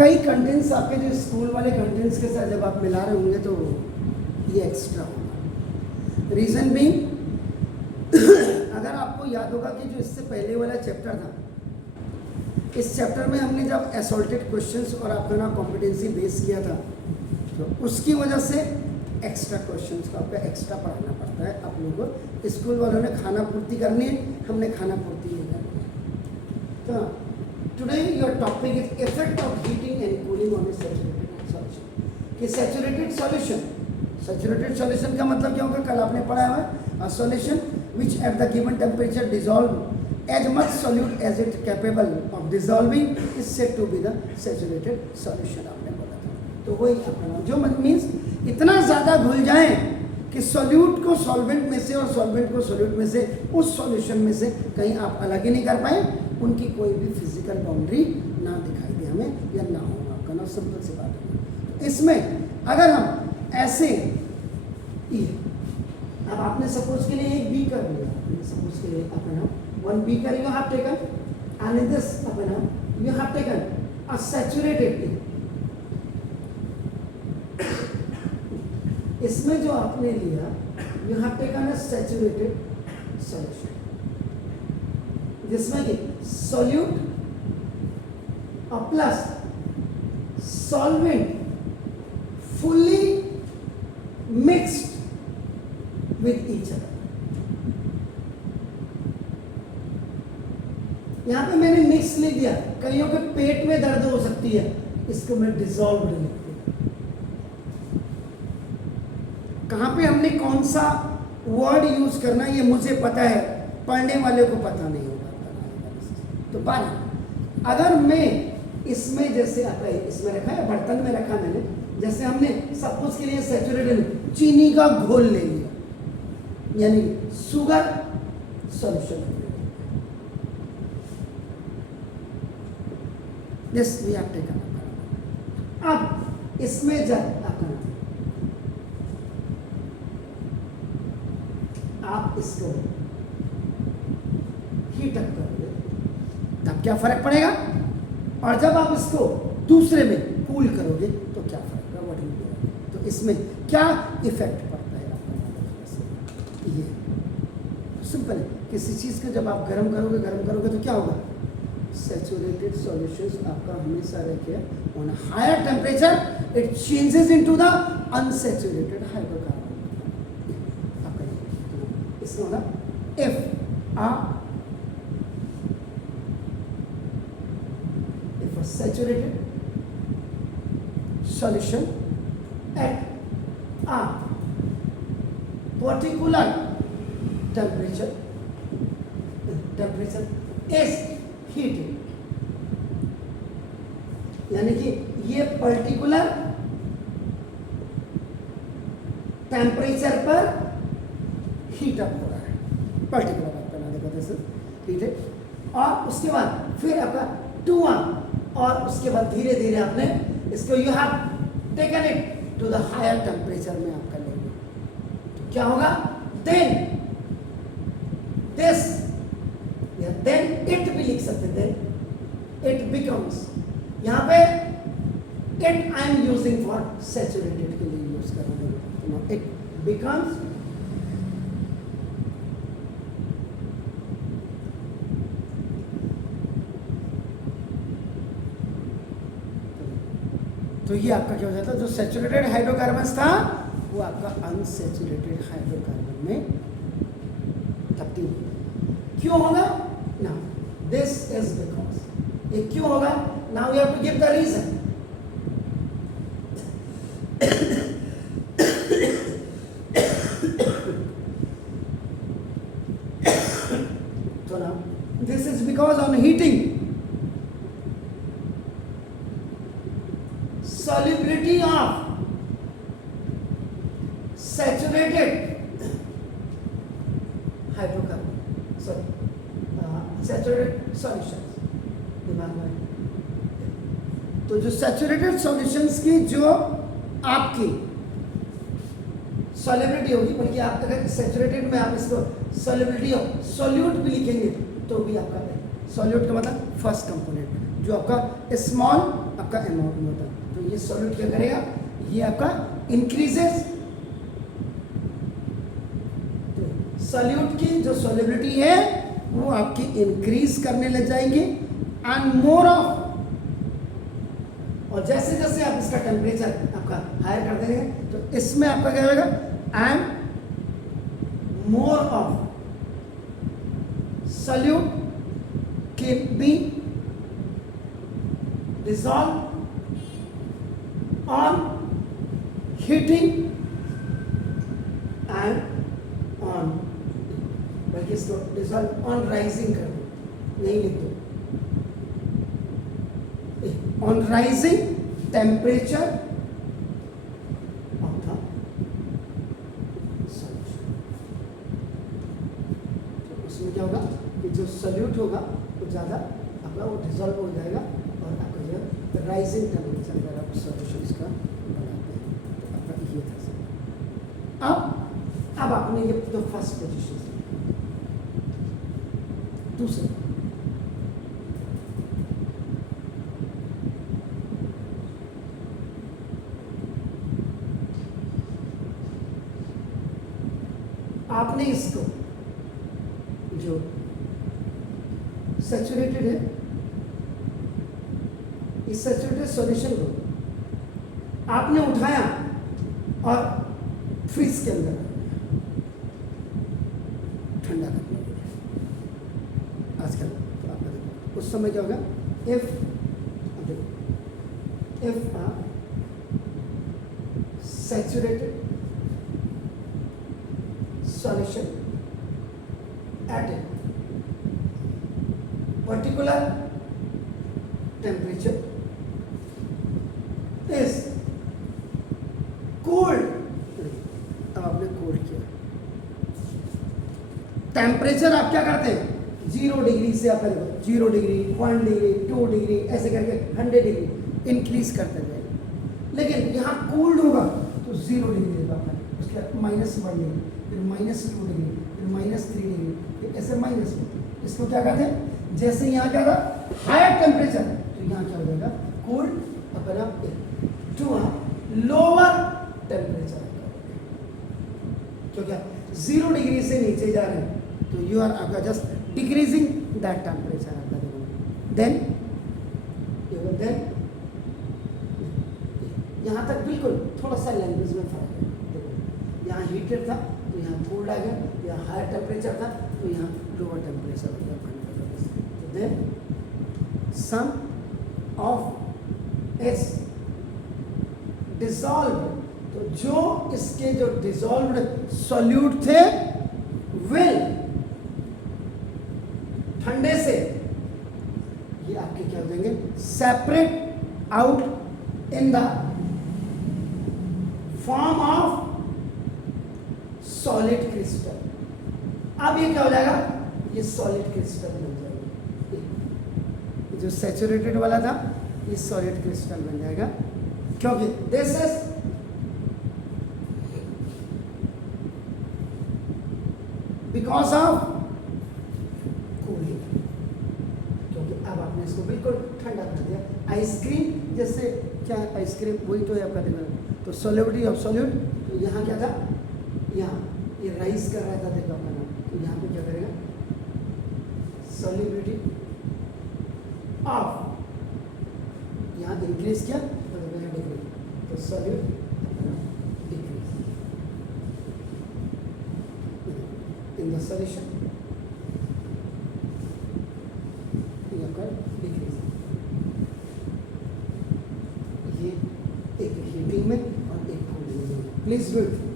कई कंटेंट्स आपके जो स्कूल वाले कंटेंट्स के साथ जब आप मिला रहे होंगे तो ये एक्स्ट्रा होगा। रीज़न भी अगर आपको याद होगा कि जो इससे पहले वाला चैप्टर था, इस चैप्टर में हमने जब असॉल्टेड क्वेश्चंस और आपका ना कॉम्पिटेंसी बेस किया था, तो उसकी वजह से एक्स्ट्रा क्वेश्चंस को आपका एक्स्ट्रा पढ़ाना पड़ता है। आप लोगों को स्कूल वालों ने खाना पूर्ति करनी है, हमने खाना पूर्ति नहीं करनी है। तो today your topic is effect of heating and cooling on A saturated solution. कि सैचुरेटेड सॉल्यूशन का मतलब क्या होगा? कल आपने पढ़ा है solution which at the given temperature dissolve as much solute as it capable of dissolving is said to be the saturated solution। आपने बोला था, तो वही अपना जो मीन्स इतना ज़्यादा घुल जाए कि सॉल्यूट को सॉल्वेंट में से और सॉल्वेंट को सॉल्यूट में से उस सॉल्यूशन में से कहीं आप अलग ही नहीं कर पाए, उनकी कोई भी फिजिकल बाउंड्री ना दिखाई दे हमें या ना हो। आपका ना सिंपल सी बात है। तो इसमें अगर हम ऐसे अब आपने सपोज के लिए एक बी कर लिया, सपोज के लिए अपना वन बी कर you have taken and in this अपना you have taken a saturated. इसमें जो आपने लिया you have taken a saturated solution जिसमें कि solute plus solvent fully mixed with each other। यहां पे मैंने मिक्स लिख दिया, कईयों के पेट में दर्द हो सकती है, इसको मैं डिसॉल्व लिख दिया। कहां पे हमने कौन सा वर्ड यूज करना ये मुझे पता है, पढ़ने वाले को पता नहीं होगा। तो पानी अगर मैं इसमें जैसे आता है, इसमें रखा है, बर्तन में रखा मैंने, जैसे हमने सब कुछ के लिए सैचुरेटेड चीनी का घोल ले लिया, यानी sugar solution. This we have taken. अब इसमें जब आप इसको हीट अप करोगे तब क्या फर्क पड़ेगा, और जब आप इसको दूसरे में कूल करोगे तो क्या फर्क पड़ेगा, व्हाट विल बी। तो इसमें क्या इफेक्ट पड़ता है आपको, ये सिंपल है। किसी चीज़ को जब आप गर्म करोगे तो क्या होगा, सैचुरेटेड सॉल्यूशंस आपका हमेशा रखिए on higher temperature it changes into the unsaturated hydrocarbon. आपका इसका मतलब if a saturated solution at a particular temperature is heated, यानी कि ये पर्टिकुलर टेम्परेचर पर हीट अप हो रहा है, पर्टिकुलर बात करना देखो दिस इज हीटेड। और उसके बाद फिर आपका 2-1 और उसके बाद धीरे धीरे आपने इसको you have taken it to the higher temperature में आप कर लेंगे, तो क्या होगा, देन दिस या देन इट भी लिख सकते, देन इट बिकम्स, यहाँ पे it I am using for saturated के लिए यूज कर रहे हैं, इट बिकम्स तो ये आपका क्या हो जाता है, जो सैचुरेटेड हाइड्रोकार्बन था वो आपका अनसैचुरेटेड हाइड्रोकार्बन में तब्दील होगा। क्यों होगा ना, दिस इज बिकॉज, ये क्यों होगा, now you have to give the reason. तो ना this is because on heating solubility of saturated hydrocarbon, saturated solutions, दिमाग में। तो जो सैचुरेटेड सॉल्यूशंस की जो आपकी सॉल्युबिलिटी होगी, बल्कि आप अगर सैचुरेटेड में आप इसको सॉल्युबिलिटी ऑफ सॉल्यूट भी लिखेंगे तो भी आपका सॉल्यूट का मतलब फर्स्ट कंपोनेंट जो आपका स्मॉल आपका अमाउंट में होता है। तो ये सॉल्यूट क्या करेगा, ये आपका इंक्रीजेस, सॉल्यूट की जो सॉल्युबिलिटी है वो आपकी इंक्रीज करने लग जाएंगे एंड मोर ऑफ, और जैसे जैसे आप इसका टेम्परेचर आपका हायर कर देंगे तो इसमें आपका क्या होगा, and more of solute can be dissolve on heating and on, बल्कि इसको dissolve on rising कर दो, नहीं लिख दो, on rising temperature of the solution। तो उसमें क्या होगा कि जो सॉल्यूट होगा वो ज़्यादा आपका वो डिजॉल्व हो जाएगा और आपका जो है राइजिंग टेम्परेचर अगर आप सॉल्यूशन का बनाते हैं तो आपका ये था सर। अब आपने ये तो फर्स्ट पोजीशन से, दूसरा आपने इसको जो सैचुरेटेड है, इस सैचुरेटेड सॉल्यूशन को आपने उठाया और फ्रीज के अंदर ठंडा करने के लिए आजकल तो आपका देखो उस समय क्या होगा, if saturated solution at a particular temperature is cooled। अब आपने कोल्ड किया, टेम्परेचर आप क्या करते हैं 0 डिग्री से आप 0 डिग्री 1 डिग्री 2 डिग्री ऐसे करके 100 डिग्री इंक्रीज करते जाएगा, लेकिन यहाँ कोल्ड होगा तो 0 डिग्री देगा आपका, उसके बाद -1 डिग्री, फिर -2 डिग्री, फिर -3 डिग्री, फिर ऐसे माइनस में। इसको क्या कहते हैं, जैसे यहाँ क्या था हायर टेम्परेचर तो यहाँ क्या हो जाएगा कोल्ड अपना टू लोअर टेम्परेचर, क्योंकि 0 डिग्री से नीचे जा रहे हैं तो यू आर आपका जस्ट डिक्रीजिंग दैट टेम्परेचर आपका, देन यहाँ तक बिल्कुल थोड़ा सा लैंग्वेज में फर्क है। देखो यहाँ हीटेड था तो यहाँ कोल्ड आ गया, यहाँ हायर टेम्परेचर था तो यहाँ लोअर टेम्परेचर हो गया। तो then some of its dissolve, तो जो इसके जो डिसॉल्व्ड सॉल्यूट थे विल ठंडे से ये आपके क्या हो जाएंगे separate out in the form of solid crystal. अब ये क्या हो जाएगा, ये सॉलिड क्रिस्टल बन जाएगा, जो सैचुरेटेड वाला था ये सॉलिड क्रिस्टल बन जाएगा, क्योंकि this is because of cooling, क्योंकि अब आपने इसको बिल्कुल ठंडा कर दिया। आइसक्रीम जैसे क्या है, आइसक्रीम वही तो है आपका देखो, तो सॉलिडिटी ऑफ सॉल्यूट, तो यहाँ क्या था, यहाँ ये राइज कर रहा था देखो अपना नाम, तो यहाँ पे क्या करेगा सॉलिडिटी ऑफ, यहाँ इंक्रीज किया तो यहाँ डिक्रीज, तो solute decrease in the solution, यहाँ पर डिक्रीज, ये एक हीटिंग में और एक कूलिंग में। Please do it.